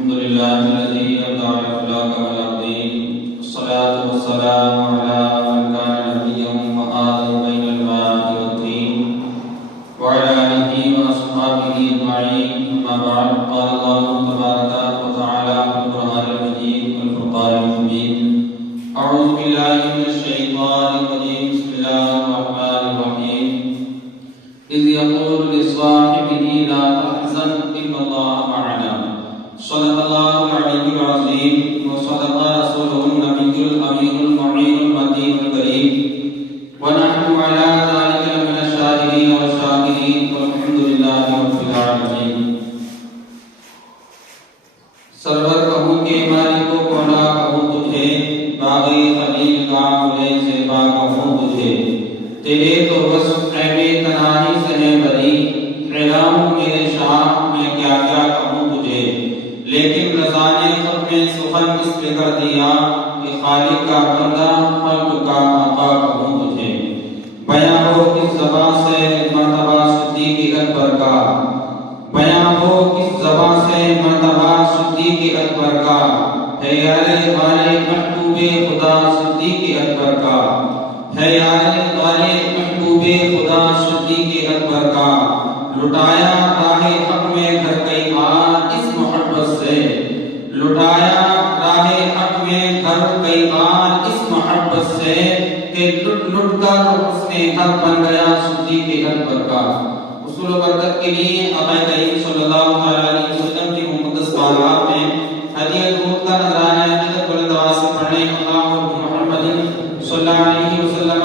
الحمد لله الذي أبدع الأخلاق والعظيم والصلاة والسلام على من كان نبيا وآدم بين الماء والطين وعلى آله وأصحابه أجمعين. أما بعد، قال الله تبارك وتعالى في القرآن المجيد والفرقان المبين: أعوذ بالله من الشيطان الرجيم. بسم الله الرحمن الرحيم. إذ يقول لصاحبه لا تحزن إن الله معنا. صدق الله العلي العظيم وصدق رسوله النبي الأمين المعين المتين الكريم، ونحن على ذلك من الشاهدين والشاكرين، والحمد لله رب العالمين. سرور کہوں کہ مالک و مولا کہوں تجھے، باغی خلیل کا ملے زیبا کہوں تجھے. تیرے تو بس عیب تنہائی سے ہے بری، اعلام میرے شاہ میں کیا کیا کہوں تجھے. لیکن رضا نے ختم سخن اس پہ کر دیا کہ خالق کا بندہ خلق کا آقا کہوں تجھے. بیاں ہو کس زبان سے مرتبہ صدیق اکبر کا، بیاں ہو کس زبان سے مرتبہ صدیق اکبر کا. ہے یار والے محبوب خدا صدیق اکبر کا، ہے یار والے محبوب خدا صدیق اکبر کا. لٹایا راہ حق میں گھر کئی بار اس محبت سے، لٹایا راہ حق میں گھر کئی بار اس محبت سے، کہ لٹ لٹ کر اس نے گھر بن گیا صدیق اکبر کا. اصول و برکت کے لیے آقا کریم صلی اللہ علیہ وسلم کی مقدس بارگاہ میں ہدیہ درود کا نذرانہ عقیدت بلند آواز سے پڑھنے: اللہم محمد صلی اللہ علیہ وسلم،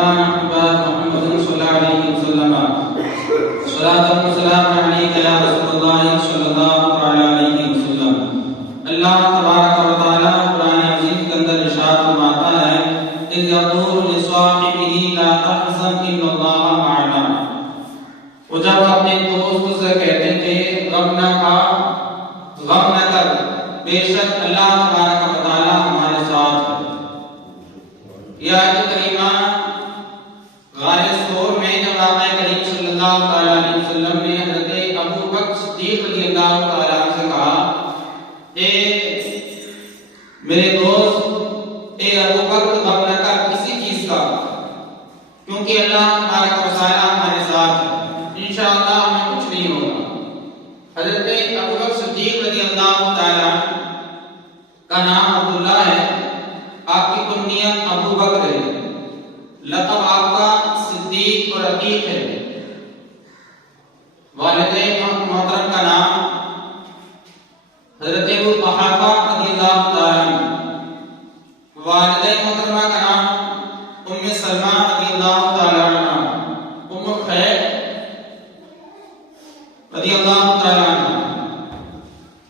محمد صلی اللہ علیہ وسلم، صلاۃ و سلام علیک یا رسول اللہ صلی اللہ علیہ وسلم. اللہ تبارک و تعالی قرآن عظیم کے اندر ارشاد فرماتا ہے: اذ یقول لصاحبہ لا تحزن ان اللہ معنا. وہ جب اپنے دوست سے کہتے تھے غم نہ کھا، غم نہ کر، بے شک اللہ تبارک و تعالی ہمارے ساتھ ہے. یہ آیت کریمہ غار ثور میں جب آقا کریم صلی اللہ علیہ وسلم نے حضرت ابو بکر صدیق رضی اللہ تعالیٰ عنہ سے کہا: اے میرے دوست، اے ابو بکر، غم نہ کر کسی چیز کا، کیونکہ اللہ تبارک و تعالی ہمارے ساتھ ہے، انشاءاللہ ہمیں کچھ نہیں ہوگا. حضرت ابو بکر صدیق رضی اللہ تعالیٰ عنہ کا نام عبداللہ ہے، آپ کی کنیت ابو بکر ہے، لقب آپ کا صدیق اور عتیق ہے. والد محترم کا نام حضرت ابو قحافہ رضی اللہ تعالیٰ عنہ، والد محترمہ کا نام ام سلمہ رضی اللہ تعالیٰ عنہ، ام الخیر رضی اللہ تعالیٰ عنہ.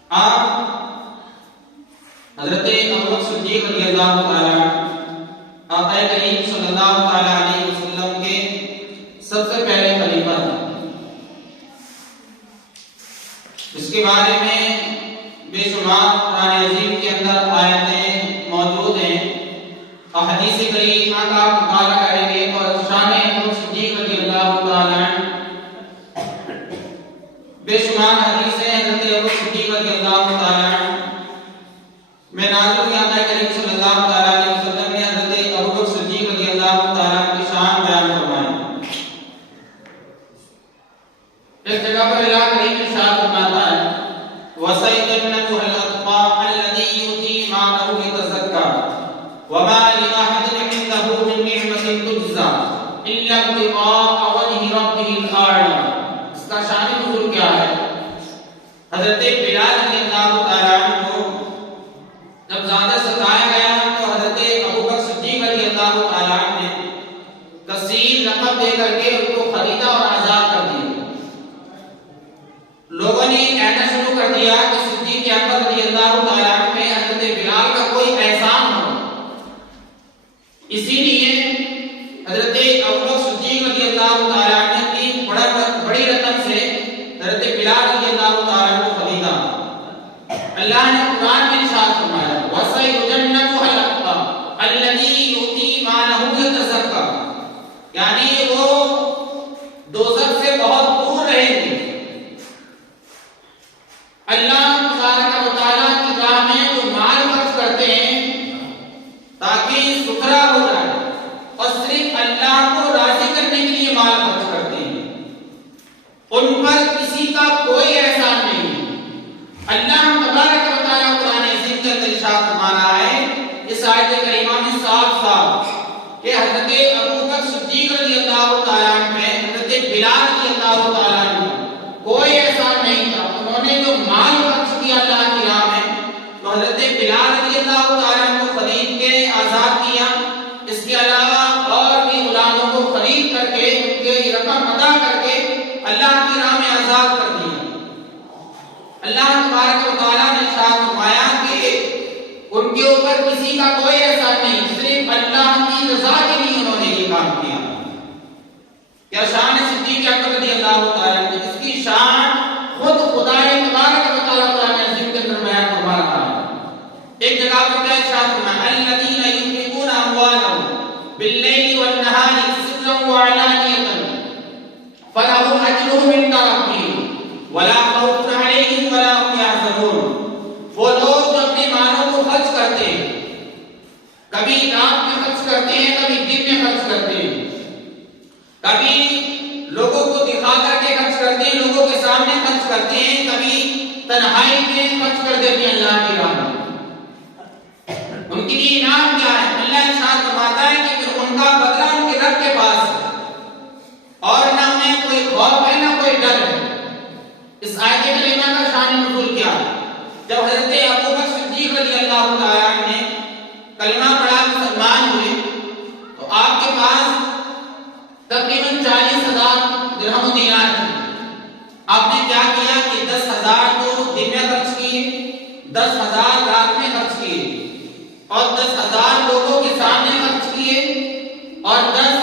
آپ حضرت ابو بکر صدیق رضی اللہ تعالیٰ عنہ آقا کریم صلی اللہ تعالیٰ علیہ وسلم کے سب سے پہلے خلیفہ ہیں. اس کے بارے میں بے شمار قرآن عظیم کے اندر آیتیں موجود ہیں. احادیث کریمہ کا مطالعہ کریں گے تو شان ابو بکر صدیق رضی اللہ تعالیٰ عنہ بے شمار حدیثیں حضرت ابو بکر صدیق رضی اللہ تعالیٰ عنہ میں نازل ہوئی. آقا کریم صلی اللہ تعالیٰ علیہ وسلم نے حضرت ابو بکر صدیق رضی اللہ تعالیٰ عنہ کی شان بیان فرمائی. ایک جگہ پر اللہ کریم ارشاد فرماتا ہے: وَسَيُجَنَّبُهَا الْأَتْقَى الَّذِي يُؤْتِي مَالَهُ يَتَزَكَّى وَمَا لِأَحَدٍ عِندَهُ مِن نِّعْمَةٍ تُجْزَى إِلَّا ابْتِغَاءَ وَجْهِ رَبِّهِ الْأَعْلَى. اس کا شان نزول کیا ہے؟ حضرت بلال رضی اللہ تعالیٰ عنہ کو جب زیادہ ستایا گیا تو حضرت ابو بکر صدیق رضی اللہ تعالیٰ عنہ نے تسیل لقب دے کر کے ان کو خریدا اور آزاد کر دیا. لوگوں نے کہنا شروع کر دیا کہ صدیق اکبر رضی اللہ تعالیٰ عنہ پہ حضرت بلال کا کوئی احسان ہو. اسی لیے حضرت ابو بکر صدیق رضی اللہ تعالیٰ عنہ کی بڑی رقم سے حضرت بلال رضی اللہ تعالیٰ عنہ کو خریدا. اللہ نے قرآن میں ارشاد فرمایا: وَسَيُجَنَّبُهَا الْأَتْقَى الَّذِي يُؤْتِي مَالَهُ يَتَزَكَّى، یعنی وہ دوزخ سے بہت دور رہیں گے. اللہ تبارک و تعالیٰ کی کسی کا کوئی احسان نہیں۔ اللہ تبارک و تعالیٰ قرآن عظیم کے اندر ارشاد فرما رہا ہے اس آیت کریمہ میں صاف صاف کہ حضرت ابو بکر صدیق رضی اللہ تعالیٰ عنہ میں حضرت بلال رضی اللہ تعالیٰ عنہ کوئی احسان نہیں تھا۔ انہوں نے جو مال خرچ کیا اللہ کی راہ میں تو حضرت بلال رضی اللہ تعالیٰ عنہ کو خرید کے آزاد کیا، اس کے علاوہ اور بھی غلاموں کو خرید کر کے ان کے رقم ادا کر کے اللہ کی راہ میں آزاد کر دیا۔ اللہ تبارک و تعالیٰ نے ارشاد فرمایا کہ ان کے اوپر کسی کا کوئی احسان نہیں، صرف اللہ کی رضا کے لیے انہوں نے یہ کام کیا۔ کیا شان ہے صدیق اکبر رضی اللہ تعالیٰ عنہ، اس کی شان خود خدا تبارک و تعالیٰ قرآن عظیم کے اندر بیان فرما رہا ہے۔ ایک جگہ پر کیا ارشاد فرمایا الذین ينفقون اموالهم باللیل والنہار سرا وعلانیۃ فلهم اجرهم عند ربهم ولا خوف علیہم ولا هم یحزنون۔ وہ لوگ جو اپنے مالوں کو خرچ کرتے ہیں، کبھی رات میں خرچ کرتے ہیں، کبھی دن میں خرچ کرتے ہیں، کبھی لوگوں کو دکھا کر کے خرچ کرتے ہیں، لوگوں کے سامنے خرچ کرتے ہیں، کبھی تنہائی میں خرچ کر دیتے ہیں اللہ کی راہ میں۔ ان کے لیے انعام کیا ہے؟ اللہ ارشاد فرماتا ہے کہ پھر ان کا بدلہ ان کے رب کے پاس ہے اور نہ انہیں کوئی خوف ہے نہ کوئی ڈر ہے۔ اس آیت کریمہ کا شان نزول کیا ہے؟ جب حضرت ابو بکر صدیق رضی اللہ تعالیٰ عنہ نے کلمہ پڑھا مسلمان ہوئے تو آپ کے پاس تقریباً 40,000 درہم و دینار تھے۔ آپ نے کیا کیا کہ 10,000 تو دن میں خرچ کیے، 10,000 رات میں خرچ کیے اور 10,000 لوگوں کے سامنے خرچ کیے اور 10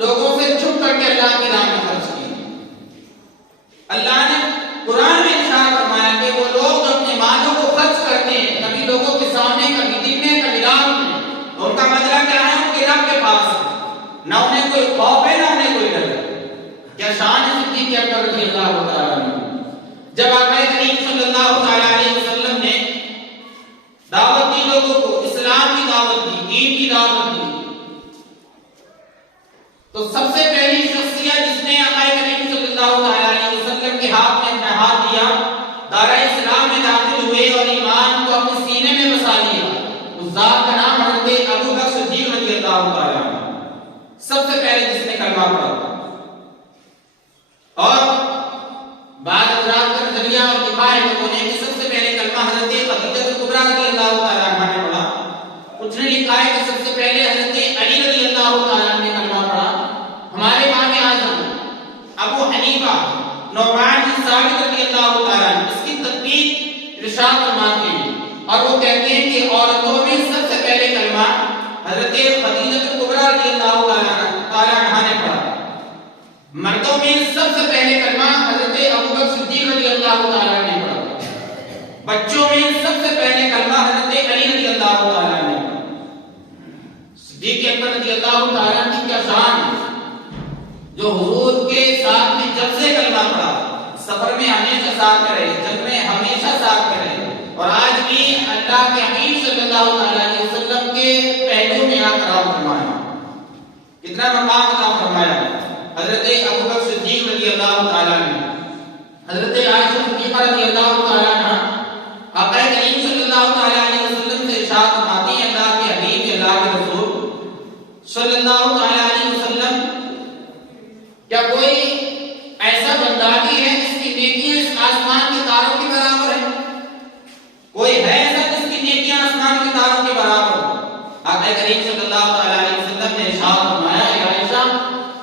لوگوں سے چھپ کر کے اللہ کی راہ میں خرچ کیے۔ اللہ نے قرآن میں ارشاد فرمایا کہ وہ لوگ جو اپنے مالوں کو خرچ کرتے ہیں کبھی لوگوں کے سامنے، کبھی دن میں، کبھی رات میں، تو ان کا بدلہ کیا ہے؟ ان کے رب کے پاس ہے، نہ انہیں کوئی خوف ہے نہ انہیں کوئی ڈر ہے۔ کیا شان ہے صدیق اکبر رضی اللہ تعالیٰ عنہ۔ جب آقا کریم صلی اللہ تعالیٰ علیہ وسلم نے دعوت دی لوگوں کو، اسلام کی دعوت دی، دین کی دعوت دی، تو سب سے پہلی شخصیت جس نے آقا کریم صلی اللہ تعالیٰ علیہ وسلم کے ہاتھ میں اپنا ہاتھ دیا، دارہ اسلام میں داخل ہوئے اور ایمان کو اپنے سینے میں بسا لیا، اس ذات کا نام حضرت ابو بکر صدیق رضی اللہ تعالیٰ عنہ، سب سے پہلے جس نے کلمہ پڑھا۔ اور بعد حضرات کا نظریہ اور لکھا ہے لوگوں نے کہ سب سے پہلے کلمہ حضرت خدیجہ کبریٰ رضی اللہ تعالیٰ عنہ نے پڑھا۔ کچھ نے لکھا ہے کہ سب سے پہلے حضرت علی رضی اللہ تعالیٰ عنہ نے کلمہ پڑھا۔ ہمارے امام اعظم ابو حنیفہ نعمان بن ثابت رضی اللہ تعالیٰ عنہ اس کی تطبیق ارشاد فرماتے ہیں اور وہ کہتے ہیں کہ عورتوں میں سب سے پہلے کلمہ حضرت خدیجہ کبریٰ رضی اللہ تعالیٰ عنہ نے پڑھا، مردوں میں سب سے پہلے کلمہ حضرت ابو بکر صدیق رضی اللہ تعالیٰ عنہ نے پڑھا، بچوں میں سب سے پہلے کلمہ حضرت علی رضی اللہ تعالیٰ عنہ نے پڑھا۔ صدیق اکبر رضی اللہ تعالیٰ عنہ کی کیا شان ہے، جو حضور کے ساتھ میں جب سے کلمہ پڑھا، سفر میں ہمیشہ ساتھ رہے، جنگ میں ہمیشہ ساتھ رہے، اور آج بھی اللہ کے حبیب صلی اللہ علیہ وسلم کے پہلو میں آ کر فرمایا، کتنا مقام عطا فرمایا۔ حضرت ابو بکر صدیق رضی اللہ تعالیٰ عنہ، حضرت عائشہ صدیقہ رضی اللہ تعالیٰ عنہ، آقا کریم صلی اللہ تعالیٰ علیہ وسلم سے ارشاد فرماتی ہیں اللہ کے حبیب اللہ کے رسول صلی اللہ تعالیٰ علیہ وسلم، کیا کوئی ایسا بندہ بھی ہے جس کی نیکیاں اس آسمان کے تاروں کے برابر ہیں؟ کوئی ہے ایسا جس کی نیکیاں آسمان کے تاروں کے برابر؟ آقا کریم صلی اللہ تعالیٰ علیہ وسلم نے ارشاد فرمایا اے عائشہ،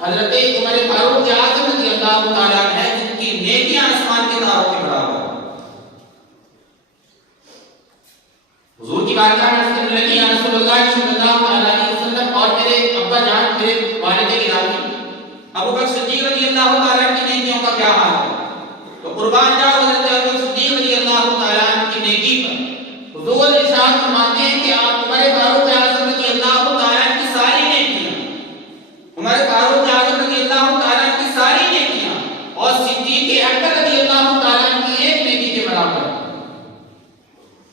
حضرت عمر فاروق اعظم رضی اللہ تعالیٰ عنہ جن کی نیکیاں آسمان کے تاروں کے برابر ہیں۔ حضور کی بارگاہ میں رسول اللہ صلی اللہ علیہ وسلم اور میرے ابا جان، میرے والد گرامی ابو بکر صدیق رضی اللہ تعالیٰ عنہ کی نیکیوں کا کیا حال ہے؟ تو قربان جاؤ حضرت ابو بکر صدیق رضی اللہ تعالیٰ عنہ کی نیکی پر۔ حضور ارشاد فرماتے ہیں کہ آپ عمر فاروق اعظم رضی اللہ تعالیٰ عنہ کی ساری نیکیاں، عمر فاروق اعظم رضی اللہ تعالیٰ عنہ کی ساری نیکیاں اور صدیق اکبر رضی اللہ تعالیٰ عنہ کی ایک نیکی کے برابر ہیں۔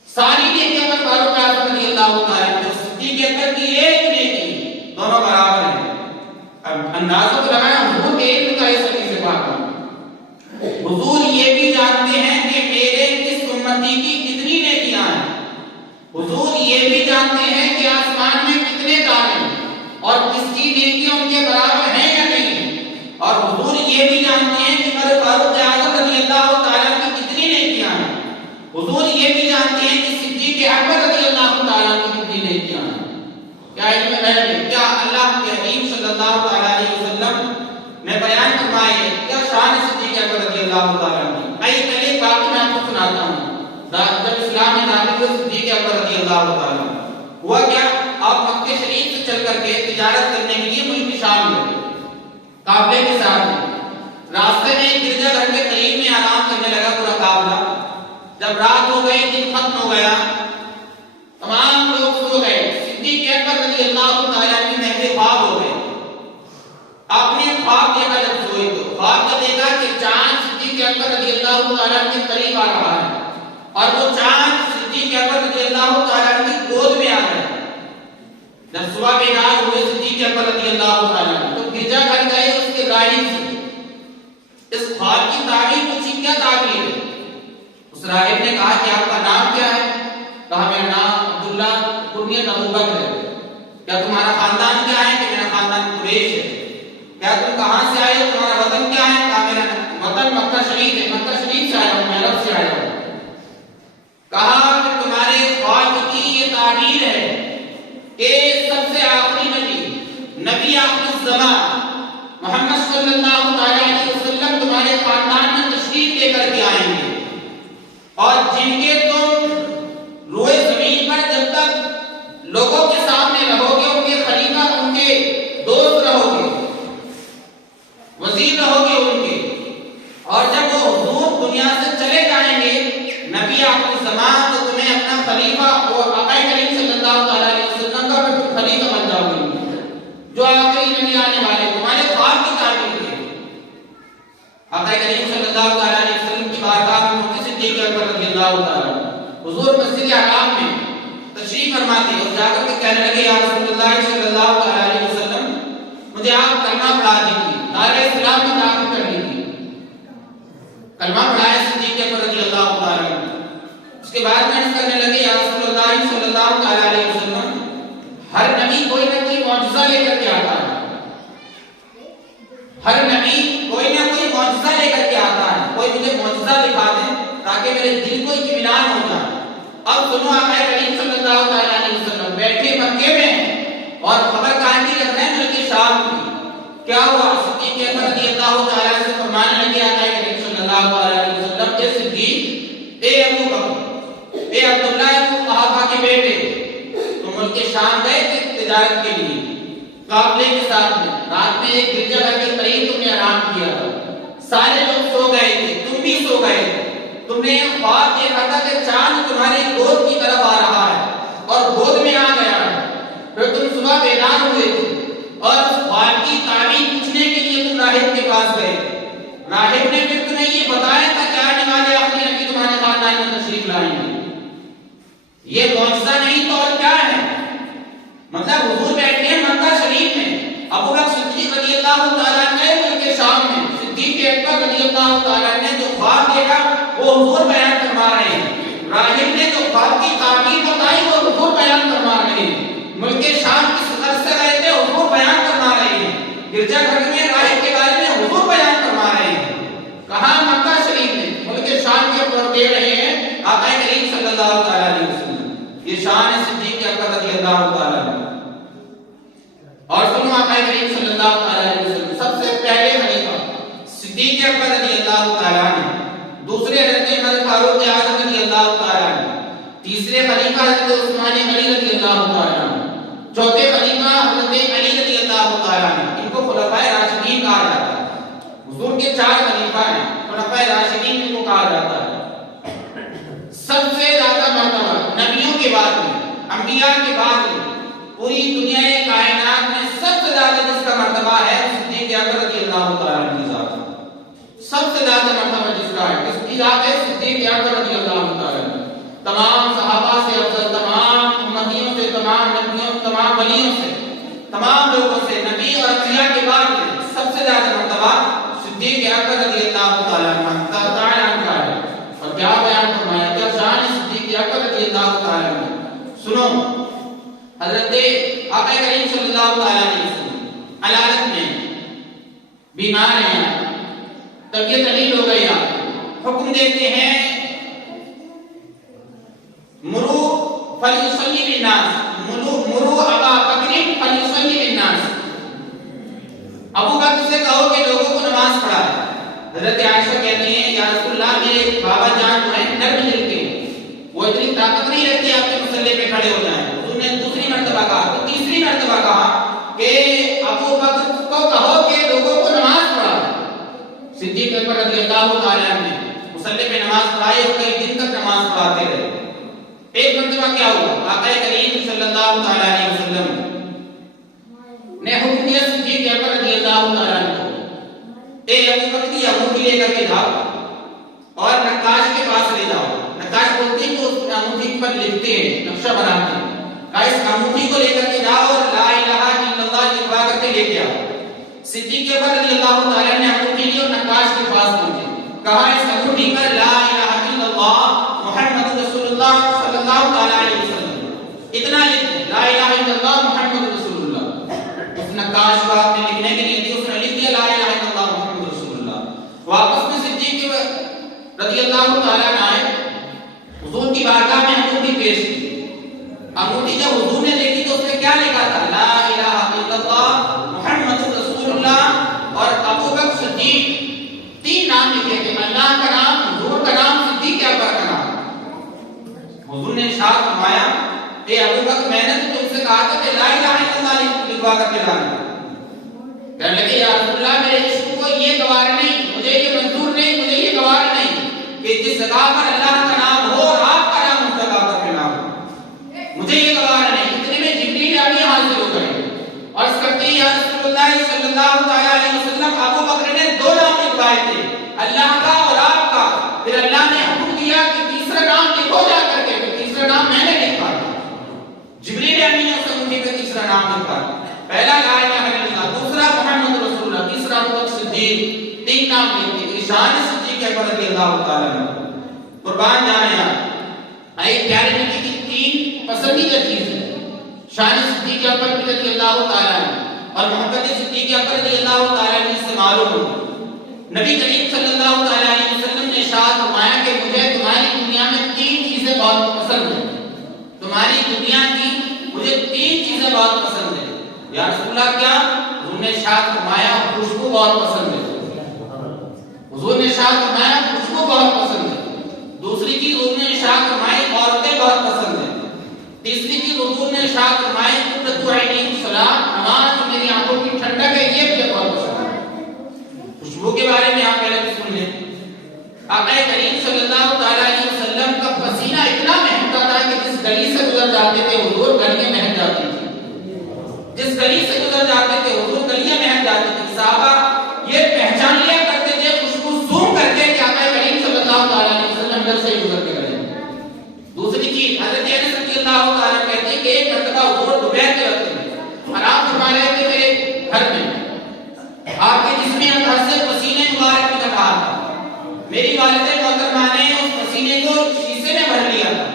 ساری نیکیاں عمر فاروق اعظم رضی اللہ تعالیٰ عنہ اور صدیق اکبر کی ایک نیکی، دونوں برابر ہیں۔ اب اندازہ تو لگایا حضور کے علم کا اس حدیث سے بات ہے۔ حضور یہ بھی جانتے ہیں کہ میرے اس امتی کی کتنی نیکیاں ہیں، حضور یہ بھی جانتے ہیں کہ آسمان میں کتنے تارے ہیں اور کس کی نیکیاں ان کے برابر ہیں یا نہیں ہیں، اور حضور یہ بھی جانتے ہیں کہ عمر فاروق اعظم رضی اللہ تعالیٰ کی کتنی نیکیاں ہیں، حضور یہ بھی جانتے ہیں کہ صدیق اکبر رضی اللہ تعالیٰ کی کتنی نیکیاں ہیں۔ کیا علم غیب ہے؟ کیا اللہ کے حبیب صلی اللہ علیہ وسلم نے بیان فرمائے ہے؟ کیا شان صدیق اکبر رضی اللہ تعالیٰ کی؟ آئیے پہلے ایک بات میں آپ کو سناتا ہوں۔ جب اسلام میں داخل ہوئے صدیق اکبر رضی اللہ تعالیٰ ہوا کیا، آپ مکہ شریف سے چل کر کے تجارت کرنے کے لیے ملک شام گئے قافلے کے ساتھ، راستے میں ایک گرجا گھر کے قریب میں آرام کرنے لگا پورا قافلہ۔ جب رات ہو گئی، دن ختم ہو گیا، تمام لوگ سو گئے، صدیق اکبر رضی اللہ تعالیٰ کی نہر خواب ہو گئے۔ آپ نے خواب دیکھا، جب سوئے تو خواب میں دیکھا کہ چاند صدیق اکبر رضی اللہ تعالیٰ کے قریب آ رہا ہے اور وہ چاند صدیق اکبر رضی اللہ تعالیٰ کی گود میں آ گیا۔ جب صبح بیدار ہوئے صدیق اکبر رضی اللہ تعالیٰ تو گرجا گھر گئے، اس کے راہب سے اس خواب کی تعبیر پوچھی، کیا تعبیر ہے؟ اس راہب نے کہا کہ آپ کا نام کیا ہے؟ کہا میرا نام عبداللہ کنیت ابو بکر ہے۔ کیا تمہارا خاندان کیا ہے؟ کہ میرا خاندان قریش ہے۔ کیا تم کہاں سے آئے ہو؟ تمہارا وطن کیا ہے؟ کہا میرا وطن مکہ شریف ہے، مکہ شریف سے آیا ہوں، میں عرب سے آیا ہوں۔ کہا کہ تمہارے خواب کی یہ تعبیر ہے کہ سب سے آخری نبی آخر الزمان محمد صلی اللہ علیہ وسلم تمہارے خاندان میں تشریف لے کر کے آئیں گے، اور جن کے تم روئے زمین پر جب تک لوگوں کے سامنے رہو گے، ان کے خلیفہ، ان کے دوست رہو گے، وزیر رہو گے ان کے، اور جب وہ حضور دنیا سے چلے جائیں گے نبی آخر الزمان، تو تمہیں اپنا خلیفہ وہ آقا کریم صلی اللہ علیہ وسلم کا خلیفہ بن جاؤ گے، جو آخری نبی آنے والے۔ تمہارے خواب کی تعبیر ہے۔ آقا کریم صلی اللہ علیہ وسلم کی بارگاہ میں مفتی صدیق اکبر رضی اللہ تعالیٰ حضور مسجد حرام میں تشریف فرماتے اور جا کر کے کہنے لگے، یا رسول اللہ صلی اللہ علیہ وسلم مجھے آپ کلمہ پڑھا دیجیے، دار اسلام میں داخل کر دیجیے۔ کلمہ پڑھایا صدیق اکبر رضی اللہ تعالیٰ۔ اس کے بعد میں کرنے لگے، یا رسول اللہ صلی اللہ علیہ وسلم ہر نبی کوئی نہ کوئی معجزہ لے کر کے آتا ہے، ہر نبی کوئی نہ کوئی معجزہ لے کر کے آتا ہے، کوئی مجھے معجزہ دکھا دے تاکہ میرے دل کو اطمینان ہو جائے۔ اب سنو، آقا کریم صلی اللہ علیہ وسلم بیٹھے مکے میں اور خبر کانٹی رکھ رہے ہیں ملک شام کی۔ کیا ہوا؟ صدیق اکبر رضی اللہ تعالیٰ سے فرمانے لگے آقا کریم صلی اللہ علیہ وسلم، اے صدیق، اے ابو بکر، اے عبداللہ ابن قحافہ کے بیٹے، تم ملک شام گئے تھے تجارت کے لیے قافلے کے ساتھ میں، رات میں ایک گرجا گھر کے قریب تم نے آرام کیا تھا، سارے لوگ سو گئے تھے، تم بھی سو گئے تھے، تم نے خواب دیکھا تھا کہ چاند تمہاری گود کی طرف آ رہا ہے اور گود میں آ گیا ہے، پھر تم صبح بیدار ہوئے تھے اور اس خواب کی تعبیر پوچھنے کے لیے تم راہب کے پاس گئے، راہب نے پھر تمہیں یہ بتایا تھا کہ آنے والے آخری نبی تمہارے خاندان میں تشریف لائیں گے۔ یہ معجزہ نہیں تو اور کیا ہے؟ مطلب حضور بیٹھے ہیں مکہ شریف میں، ابو بکر صدیق رضی اللہ تعالیٰ نے ملک شام میں، صدیق اکبر رضی اللہ تعالیٰ نے جو خواب دیکھا وہ حضور بیان فرما رہے ہیں، راہب نے جو خواب کی تعبیر بتائی وہ حضور بیان فرما رہے ہیں، ملک شام کی سفر سے گئے تھے حضور بیان فرما رہے ہیں، گرجا گھر میں راہب کے بارے میں حضور بیان فرما رہے ہیں۔ کہاں؟ مکہ شریف میں، ملک شام کے اوپر دے رہے ہیں آقا کریم صلی اللہ علیہ وسلم۔ یہ شان ہے صدیق اکبر رضی اللہ تعالیٰ۔ اور سنو، آقا کریم صلی اللہ علیہ وسلم سب سے پہلے خلیفہ صدیق اکبر رضی اللہ تعالیٰ نے، دوسرے حضرت عمر فاروق اعظم رضی اللہ تعالیٰ نے، تیسرے خلیفہ حضرت عثمان غنی رضی اللہ تعالیٰ نے، چوتھے خلیفہ حضرت علی رضی اللہ تعالیٰ نے۔ ان کو خلفائے راشدین کہا جاتا ہے۔ حضور کے 4 خلیفہ ہیں، خلفائے راشدین ان کو کہا جاتا ہے۔ سب سے زیادہ مرتبہ نبیوں کے بعد میں، انبیاء کے بعد میں، پوری دنیا کائنات میں سب سے زیادہ جس کا مرتبہ ہے صدیق اکبر رضی اللہ تعالیٰ کی ذات ہے۔ سب سے زیادہ مرتبہ جس کا ہے، کس کی ذات ہے؟ صدیق اکبر رضی اللہ تعالیٰ۔ تمام صحابہ سے افضل، تمام امتیوں سے، تمام نبیوں، تمام ولیوں سے، تمام لوگوں سے، نبی اور انبیاء کے بعد میں سب سے زیادہ مرتبہ صدیق اکبر رضی اللہ تعالیٰ عنہ۔ حضرت آقا کریم صلی اللہ علیہ وسلم علالت میں بیمار ہیں، طبیعت علیل ہو گئی، حکم دیتے ہیں مرو فلیصلی بالناس، مرو ابا بکر فلیصلی بالناس، ابو بکر سے کہو کہ لوگوں کو نماز پڑھائے۔ حضرت عائشہ کہتی ہیں یا رسول اللہ میرے بابا جان جو ہیں نرم دل کے، وہ اتنی طاقت نہیں رکھتی آپ کے مصلی پہ کھڑے ہو جائیں۔ حضور نے دوسری مرتبہ کہا، تو تیسری مرتبہ کہا کہ ابو بکر کو کہو کہ لوگوں کو نماز پڑھائے۔ صدیق اکبر رضی اللہ تعالیٰ عنہ نے مصلی پہ نماز پڑھائی اور کئی دن تک نماز پڑھاتے رہے۔ ایک مرتبہ کیا ہوا، آقا کریم صلی اللہ تعالیٰ علیہ وسلم نے حکم دیا صدیق اکبر رضی اللہ تعالیٰ عنہ کو، اے ابو بکر یہ انگوٹھی لے کر کے جاؤ اور نقاش کے پاس لے جاؤ۔ نقاش بولتے ہیں کہ اس انگوٹھی پر لکھتے ہیں، نقشہ بناتے ہیں، کہا اس انگوٹھی کو لے کر کے جاؤ اور لا الہ الا اللہ لکھوا کر کے لے کے آؤ۔ صدیق اکبر رضی اللہ تعالیٰ نے انگوٹھی لی اور نقاش کے پاس پہنچے، کہا اس انگوٹھی پر لا الہ الا اللہ محمد رسول اللہ صلی اللہ تعالیٰ علیہ وسلم اتنا لکھ، لا الہ الا اللہ محمد رسول اللہ۔ اس نقاش کو آپ نے لکھنے کے لیے دی، اس نے لکھ دیا لا الہ الا اللہ محمد رسول اللہ۔ واپس میں صدیق رضی اللہ تعالیٰ نے آئے، حضور کی بارگاہ میں انگوٹھی پیش کی۔ انگوٹھی جب حضور نے دیکھی تو اس میں کیا لکھا تھا، لا الہ الا اللہ محمد رسول اللہ، اور ابو بکر صدیق، تین نام لکھے تھے، اللہ کا نام، حضور کا نام، صدیق اکبر کا نام۔ حضور نے ارشاد فرمایا اے ابو بکر میں نے تو تم سے کہا تھا کہ لا الہ الا اللہ لکھوا کر کے لانا۔ کہنے لگے یا رسول اللہ میرے عشق کو یہ گوارا نہیں، مجھے یہ منظور نہیں، مجھے یہ گوارا نہیں کہ جس جگہ پر اللہ کا نام ہو اور آپ کا نام اس جگہ پر نہ ہو، مجھے یہ گوارا نہیں۔ اتنے میں جبریل امین حاضر ہو گئے اور اس کرتے ہیں یا رسول اللہ صلی اللہ تعالیٰ علیہ وسلم ابو بکر نے دو نام لکھوائے تھے، اللہ کا اور آپ کا، پھر اللہ نے حکم دیا کہ تیسرا نام لکھو جا کر کے، پھر تیسرا نام میں نے لکھا، جبریل امین نے اس انگوٹھی پہ تیسرا نام لکھا، پہلا لا الہ الا اللہ، دوسرا محمد رسول اللہ، تیسرا ابو بکر صدیق، تین نام لکھے۔ شان صدیق اکبر رضی اللہ تعالیٰ عنہ، قربان جانے آئے پیارے نبی کی تین پسندیدہ چیزیں، شان صدیق اکبر رضی اللہ تعالیٰ عنہ اور محبت صدیق اکبر رضی اللہ تعالیٰ عنہ سے معلوم ہو۔ نبی کریم صلی اللہ تعالیٰ علیہ وسلم نے ارشاد فرمایا کہ مجھے تمہاری دنیا میں تین چیزیں بہت پسند ہیں، تمہاری دنیا کی مجھے تین چیزیں بہت پسند ہیں۔ یا رسول اللہ کیا؟ حضور نے ارشاد فرمایا خوشبو بہت پسند ہے، حضور نے ارشاد فرمایا خوشبو بہت پسند ہے۔ دوسری چیز حضور نے ارشاد فرمائی عورتیں بہت پسند ہیں۔ تیسری چیز حضور نے ارشاد فرمائی قرۃ عینی الصلاۃ، نماز جو میری آنکھوں کی ٹھنڈک ہے، یہ مجھے بہت پسند ہے۔ خوشبو کے بارے میں آپ پہلے سن لیں، آقا کریم صلی اللہ تعالیٰ علیہ وسلم کا پسینہ اتنا مہکتا تھا کہ جس گلی سے گزر جاتے تھے حضور گلیاں مہک جاتی تھی، جس گلی سے گزر جاتے تھے حضور گلیاں مہک جاتی تھی۔ صحابہ یہ پہچان لیا کرتے تھے خوشبو سونگ کر کے کہ آقا کریم صلی اللہ تعالیٰ علیہ وسلم گھر سے گزر کے گئے۔ دوسری چیز حضرت انس رضی اللہ تعالیٰ کہتے ہیں کہ ایک مرتبہ حضور دوپہر کے وقت میں آرام فرما رہے تھے میرے گھر میں، آپ کے جسم اطہر سے پسینے مبارک نکل رہا تھا، میری والدہ محترمہ نے اس پسینے کو شیشے میں بھر لیا تھا،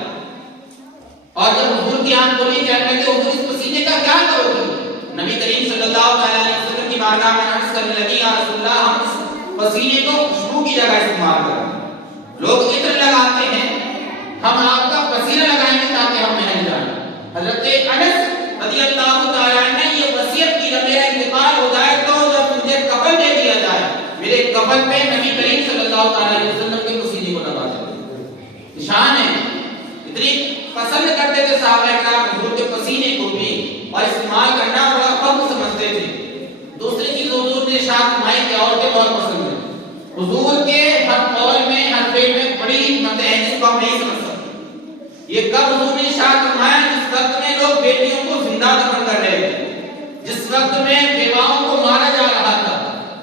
اور جب حضور کی آنکھ کھلی کہنے لگے حضور اس پسینے کا کیا کرو گے؟ نبی کریم صلی اللہ علیہ وسلم کی بارگاہ میں عرض کرنے لگی یا رسول اللہ ہم اس پسینے کو خوشبو کی جگہ استعمال کریں، لوگ عطر لگاتے ہیں، ہم آپ کا پسینہ لگائیں گے تاکہ ہم مہک جائیں۔ حضرت انس رضی اللہ تعالیٰ عنہ نے یہ وصیت کی جب میرا انتقال ہو جائے تو جب مجھے کفن دے دیا جائے میرے کفن پہ نبی کریم صلی اللہ تعالیٰ علیہ وسلم کے پسینے کو لگا دیں۔ نشان ہے، اتنی پسند کرتے تھے صحابہ کرام حضور کے پسینے کو بھی اور استعمال کرنا بڑا فخر سمجھتے تھے۔ دوسری چیز حضور نے ارشاد فرمائی کہ عورتیں بہت پسند ہیں، حضور کے ہر قول میں ہر فعل میں بڑی حکمت ہے جس کو ہم نہیں سمجھ سکتے۔ یہ کب حضور نے ارشاد فرمایا؟ جس وقت میں لوگ بیٹیوں کو زندہ دفن کر رہے تھے، جس وقت میں بیواؤں کو مارا جا رہا تھا،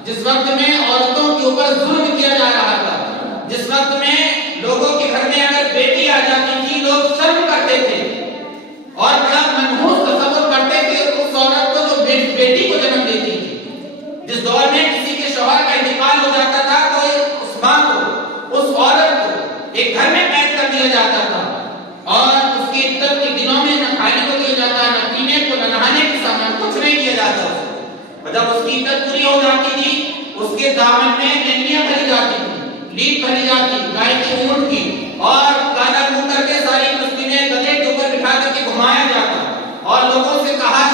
جس وقت میں عورتوں کے اوپر ظلم کیا جا رہا تھا، جس وقت میں لوگوں کے گھر میں اگر بیٹی آ جاتی تھی لوگ شرم کرتے تھے اور بڑا منحوس تصور کرتے تھے اس عورت کو جو بیٹی کو جنم دیتی تھی۔ جس دور میں کسی کے شوہر کا انتقال ہو جاتا تھا تو اس ماں کو، اس عورت کو ایک گھر میں قید کر دیا جاتا تھا اور اس کی عدت کے دنوں میں نہ کھانے کو دیا جاتا، نہ اور جب اس کی عدت پوری ہو جاتی تھی اس کے دامن میں مینیاں بھری جاتی تھی، لیپ بھری جاتی، گائے کی اونٹ کی، اور گانا منہ کر کے ساری مسلمیں گدھے کے اوپر بٹھا کر کے گھمایا جاتا اور لوگوں سے کہا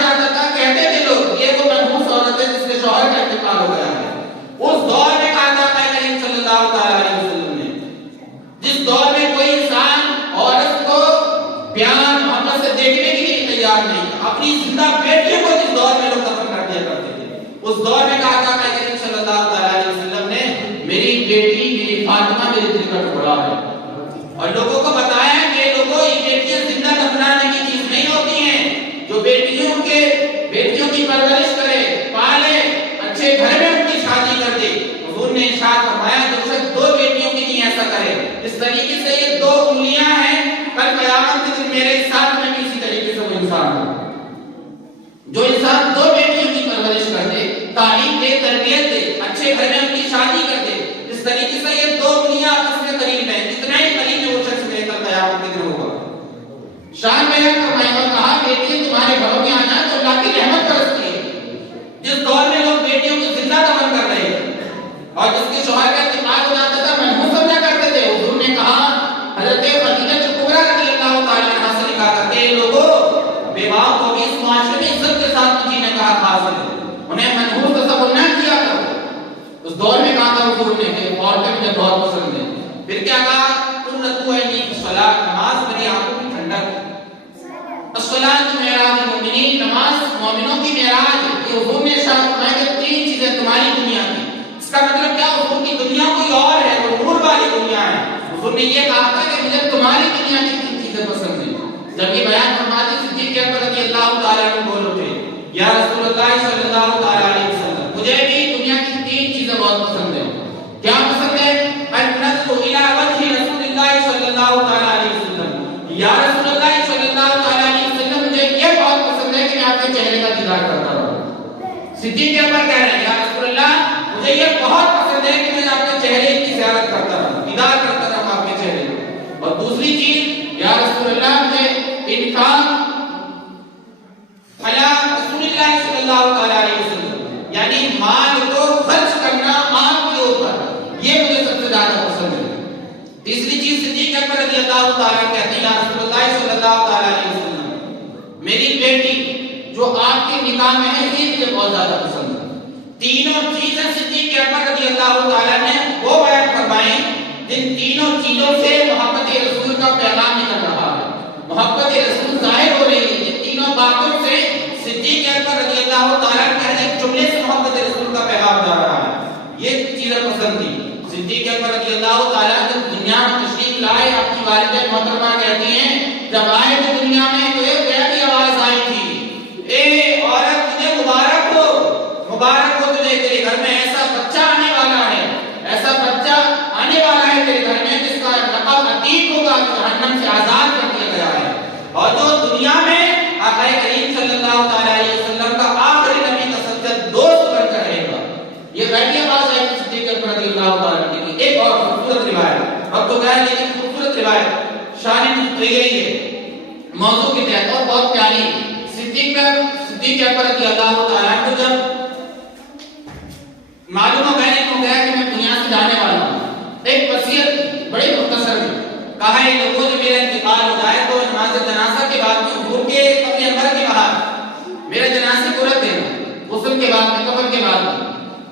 جاتا تھا، کہتے تھے لوگ یہ تو منحوس عورت ہے جس کے شوہر کا انتقال ہو گیا ہے۔ اس دور میں کہا تھا کریم صلی اللہ تعالی علیہ وسلم نے، جس دور میں کوئی انسان عورت کو بیان محبت سے دیکھنے کے لیے تیار نہیں، اپنی زندہ بیٹیوں کو جس دور میں لوگ دفن کر دیا کرتے تھے، اس دور میں کہا تھا کریم صلی اللہ تعالی علیہ وسلم نے میری بیٹی میری فاطمہ میرے دل کا ٹکڑا ہے، اور لوگوں کو بتایا کہ لوگوں یہ بیٹیاں زندہ دفنانے کی چیز نہیں ہوتی ہیں، جو بیٹیوں کی پرورش کرے، پالے، اچھے گھر میں ان کی شادی کر دے۔ حضور نے ارشاد فرمایا جو شخص دو بیٹیوں کے لیے ایسا کرے، اس طریقے سے یہ دو انگلیاں ہیں، کل قیامت کے دن میرے ساتھ میں بھی اسی طریقے سے وہ انسان ہے۔ جو انسان دو بیٹیوں کی پرورش کر دے، تعلیم دے، تربیت دے، اچھے گھر میں ان کی شادی کر دے، اس طریقے سے یہ دو انگلیاں آپس میں قریب ہیں، جتنا ہی قریب ہے وہ شخص میرے کل قیامت کے دن ہوگا۔ شان بیان فرمایا اور کہا بیٹی تمہارے گھروں میں آنا تو اللہ کی رحمت برستی ہے۔ جس دور میں لوگ بیٹیوں کو زندہ دفن کر رہے ہیں اور جس کے شوہر کا انتقال ہو جاتا تھا منحوس سمجھا کرتے تھے، حضور نے کہا حضرت خدیجہ کبریٰ رضی اللہ تعالی عنہا سے لکھا کرتے ہیں لوگوں بیواؤں کو بھی اس معاشرے میں عزت کے ساتھ جینے کا حق حاصل ہے، انہیں منحوس تصور نہ کیا کرو۔ اس دور میں کہا تھا حضور نے کہ عورتیں مجھے بہت پسند ہیں۔ پھر کیا کہا قرۃ عینی الصلاۃ، نماز میری آنکھوں کی ٹھنڈک، الصلاۃ معراج المؤمنین، نماز مومنوں کی معراج ہے۔ یہ حضور نے ارشاد فرمایا کہ تین چیزیں تمہاری دنیا کی، اس کا مطلب کیا حضور کی دنیا کوئی اور ہے، وہ نور والی دنیا ہے۔ حضور نے یہ کہا تھا کہ مجھے تمہاری دنیا کی تین چیزیں پسند ہیں۔ جب یہ بیان فرماتے صدیق اکبر رضی اللہ تعالی عنہ بول اٹھے یا رسول اللہ صلی اللہ تعالی علیہ وسلم مجھے بھی دنیا کی تین چیزیں بہت پسند ہیں۔ کیا پسند ہے؟ النظر الی وجہ رسول اللہ صلی اللہ تعالی علیہ وسلم، یا رسول اللہ صلی اللہ تعالی علیہ وسلم مجھے یہ بہت پسند ہے کہ میں آپ کے چہرے کا دیدار کرتا رہوں۔ صدیق اکبر کہہ رہے ہیں یا رسول اللہ مجھے یہ بہت پسند ہے کہ میں آپ کے چہرے کی زیارت کرتا رہوں، دیدار کرتا رہوں آپ کے چہرے کو۔ اور دوسری چیز یا رسول اللہ مجھے انفاق علی رسول اللہ صلی اللہ تعالی علیہ وسلم، یعنی مال کو خرچ کرنا آپ کے اوپر، یہ مجھے سب سے زیادہ پسند ہے۔ تیسری چیز صدیق اکبر رضی اللہ تعالی کہتے ہیں یا رسول اللہ صلی اللہ تعالی علیہ وسلم میری بیٹی جو آپ کے نکاح میں ہے یہ مجھے بہت زیادہ پسند ہے۔ تینوں چیزیں صدیق اکبر رضی اللہ تعالی نے وہ بیان فرمائی جن تینوں چیزوں سے محبت رسول کا پیغام نکل رہا ہے، محبت رسول ظاہر ہو رہی ہے۔ یہ تینوں باتوں سے صدیق اکبر رضی اللہ تعالی کے ہر ایک جملے سے محبت رسول کا پیغام جا رہا ہے، یہ چیزیں پسند تھی۔ صدیق اکبر رضی اللہ تعالیٰ جب دنیا میں تشریف لائے اپنی والدہ محترمہ کہتی ہیں جب آئے تو دنیا میں تو ایک پیاری آواز آئی تھی، اے عورت تجھے مبارک ہو تجھے، تیرے گھر میں ایسا بچہ آنے والا ہے، ایسا بچہ آنے والا ہے تیرے گھر میں جس کا لقب عتیق ہوگا، جہنم سے آزاد کر دیا گیا ہے، اور جو دنیا میں آقا کریم صلی اللہ تعالیٰ علیہ وسلم کا آخری نبی کا سچا دوست بن کر رہے گا۔ یہ غیبی آواز آئی صدیق اکبر رضی اللہ تعالیٰ کی۔ ایک اور خوبصورت روایت، اب تو گیا لیکن خوبصورت روایت شان مستقل ہے موضوع کے تحت اور بہت پیاری۔ صدیق اکبر رضی اللہ تعالیٰ کو جب معلوم ہو گیا کہ میں دنیا سے جانے والا ہوں، ایک وصیت بڑی مختصر ہے، کہا ہے لوگوں جب میرا انتقال ہو جائے تو نماز جنازہ کے بعد میں حضور کے قبر انور کے باہر میرا جنازے کو رکھ دینا، غسل کے بعد میں، کفن کے بعد میں،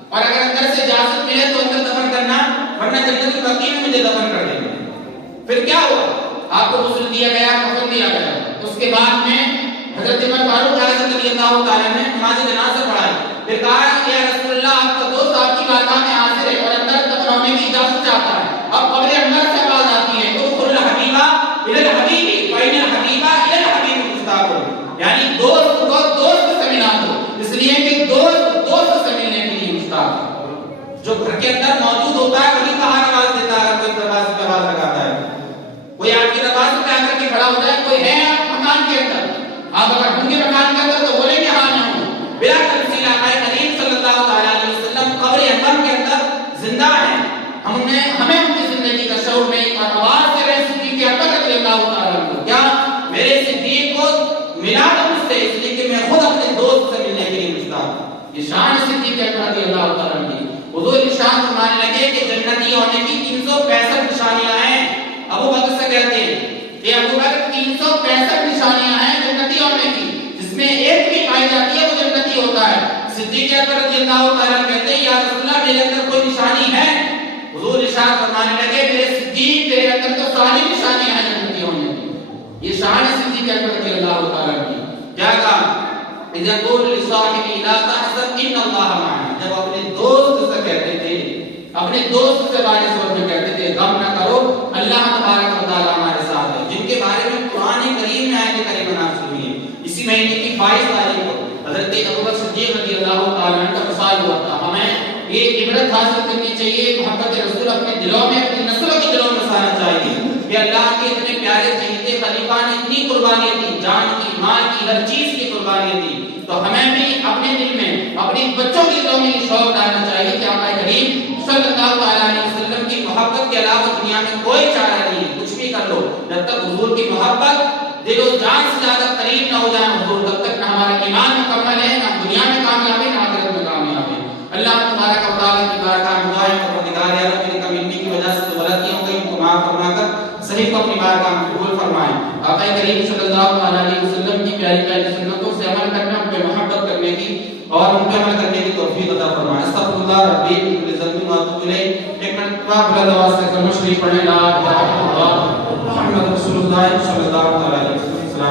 اور اگر اندر سے اجازت ملے تو اندر دفن کرنا، ورنہ جنت البقیع میں مجھے دفن کر دینا۔ پھر کیا ہوا؟ آپ کو غسل دیا گیا، کفن دیا گیا، اس کے بعد میں حضرت عمر فاروق رضی اللہ تعالیٰ نے نماز جنازہ پڑھائی، پھر کہا یا رسول اللہ آپ کا دوست آپ کی بارگاہ میں حاضر ہے اور اندر دفن ہونے کی اجازت چاہتا ہے۔ اب قبر انور سے آواز آتی ہے ادخل الحبیبہ الی الحبیب فإن الحبیبہ الی الحبیب مشتاق، یعنی دوست کو دوست سے ملا دو، اس لیے کہ دوست سے ملنے کے لیے مشتاق ہے۔ جو گھر کے اندر موجود ہوتا ہے وہی باہر آواز دیتا ہے، کوئی دروازے پہ آواز لگاتا ہے، کوئی آپ کے دروازے پہ آ کر کے کھڑا ہو جائے، کوئی ہے آپ مکان کے اندر، آپ اگر ہوں گے مکان کے اندر تو بولیں گے ہاں میں ہوں، بلا تفصیل آقا کریم صلی اللہ تعالی علیہ وسلم قبر انور کے اندر زندہ ہیں، ہمیں ان کی زندگی کا شعور نہیں، اور آواز دے رہے صدیق اکبر رضی اللہ تعالی عنہ کیا میرے صدیق کو ملا دو مجھ سے، اس لیے کہ میں خود اپنے دوست سے ملنے کے لیے مشتاق ہوں۔ یہ شان صدیق اکبر رضی اللہ تعالیٰ عنہ کی۔ حضور ارشاد فرمانے لگے کہ جنتی ہونے کی 365 نشانیاں ہیں۔ ابو بکر سے کہتے ہیں کہ ابو بکر 365 نشانیاں ہیں جنتی ہونے کی، جس میں ایک بھی پائی جاتی ہے وہ جنتی ہوتا ہے۔ صدیق اکبر رضی اللہ تعالیٰ عنہ کہتے ہیں یا رسول اللہ میرے اندر کوئی نشانی ہے؟ حضور ارشاد فرمانے لگے میرے صدیق تیرے اندر تو ساری نشانیاں ہیں جنتی ہونے کی۔ یہ شان صدیق اکبر رضی اللہ تعالیٰ عنہ کی۔ کیا کہا؟ اذا قول لصاحبی لا تحزن ان اللہ معنا، جب اپنے دوست سے کہتے تھے، اپنے دوست سے بارے صورت میں کہتے تھے غم نہ کرو اللہ تبارک و تعالی ہمارے ساتھ ہے، جن کے بارے میں قرآن کریم میں آیت کریمہ نازل ہوئی ہے۔ اسی مہینے کی 22 تاریخ کو حضرت ابوبکر صدیق رضی اللہ تعالیٰ عنہ کا وصال ہوا تھا۔ ہمیں یہ عبرت حاصل کرنی چاہیے، محبت رسول اپنے دلوں میں، اپنی نسلوں کے دلوں میں بسانا چاہیے کہ اللہ کے اتنے پیارے چہیتے خلیفہ نے اتنی قربانیاں دی، جان کی، مال کی، ہر چیز کی قربانیاں دی، تو ہمیں بھی اپنے دل میں، اپنے بچوں کے دلوں میں یہ شوق ڈالنا چاہیے کہ آقا کریم صلی اللہ علیہ وسلم کی محبت کے علاوہ دنیا میں کوئی چارہ نہیں ہے، کچھ بھی کر لو، جب تک حضور کی محبت دل و جان سے زیادہ قریب نہ ہو جائے حضور، تب تک نہ ہمارا ایمان مکمل ہے، نہ دنیا میں کامیاب ہے، نہ آخرت میں کامیاب ہے۔ اللہ تبارک و تعالیٰ کی بارگاہ میں دعائیں پروردگار یا رب میری کمی کی وجہ سے غلطیاں ہو گئی ان کو معاف فرما کر صحیح کو اپنی بارگاہ میں قبول فرمائیں۔ آقا کریم صلی اللہ علیہ وسلم کی پیاری پیاری سنتوں سے عمل کرنا، ان پہ محبت کرنے کی اور ان پہ عمل کرنے کی توفیق عطا فرمائیں۔ استغفر اللہ ربی من کل ذنب و اتوب الیہ۔ ایک مرتبہ بلند آواز سے کلمہ شریف پڑھیں، لا الہ الا اللہ محمد رسول اللہ صلی اللہ علیہ وسلم۔